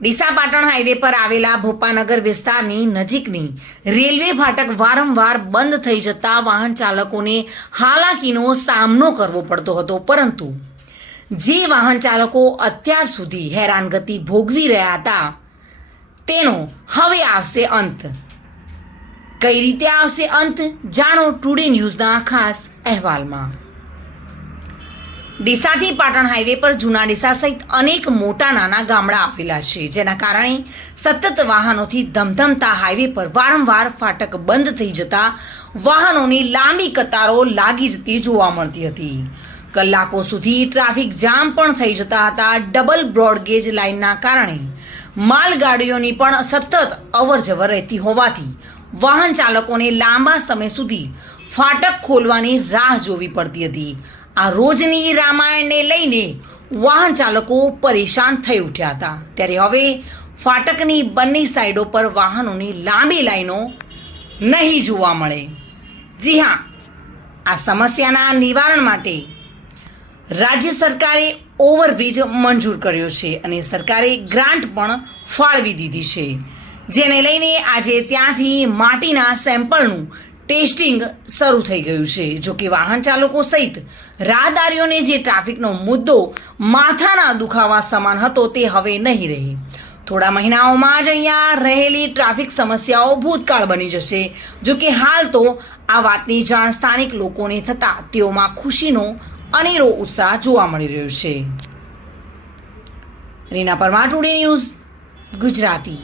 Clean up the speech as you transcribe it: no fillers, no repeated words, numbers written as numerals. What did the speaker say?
Deesa Patan highway પર આવેલા ભોપાનગર વિસ્તારની નજીકની રેલવે ફાટક વારંવાર બંધ થઈ જતા વાહન ચાલકોને હાલાકીનો સામનો કરવો પડતો હતો, પરંતુ જે વાહન ચાલકો અત્યાર સુધી હેરાનગતિ ભોગવી રહ્યા હતા તેનો હવે આવશે અંત। કઈ રીતે આવશે અંત, જાણો ટુડે ન્યૂઝના ખાસ અહેવાલમાં। ડીસાથી પાટણ હાઈવે પર જૂના ડીસા સહિત અનેક મોટા નાના ગામડા આવેલા છે, જેના કારણે સતત વાહનોથી ધમધમતા હાઈવે પર વારંવાર ફાટક બંધ થઈ જતા વાહનોની લાંબી કતારો લાગી જતી જોવા મળતી હતી। કલાકો સુધી ટ્રાફિક જામ પણ થઈ જતા હતા। ડબલ બ્રોડગેજ લાઇનના કારણે માલગાડીઓની પણ સતત અવરજવર રહેતી હોવાથી વાહન ચાલકોને લાંબા સમય સુધી ફાટક ખોલવાની રાહ જોવી પડતી હતી। આ રોજની રામાયણને લઈને વાહન ચાલકો પરેશાન થઈ ઉઠ્યા હતા, ત્યારે હવે ફાટકની બંને સાઈડો પર વાહનોની લાંબી લાઈનો નહીં જોવા મળે। જી હા, આ સમસ્યાના નિવારણ માટે રાજ્ય સરકારે ઓવરબ્રિજ મંજૂર કર્યો છે અને સરકારે ગ્રાન્ટ પણ ફાળવી દીધી છે, જેને લઈને આજે ત્યાંથી માટીના સેમ્પલનું ટેસ્ટિંગ શરૂ થઈ ગયું છે। જો કે વાહન ચાલકો સહિત રાહદારીઓને જે ટ્રાફિકનો મુદ્દો માથાના દુખાવા સમાન હતો તે હવે નહીં રહે। થોડા મહિનાઓમાં જ અહીંયા રહેલી ટ્રાફિક સમસ્યાઓ ભૂતકાળ બની જશે। જો કે હાલ તો આ વાતની જાણ સ્થાનિક લોકોને થતાં તેઓમાં ખુશીનો અનેરો ઉત્સાહ જોવા મળી રહ્યો છે। Reena Parmar, today news, Gujarati.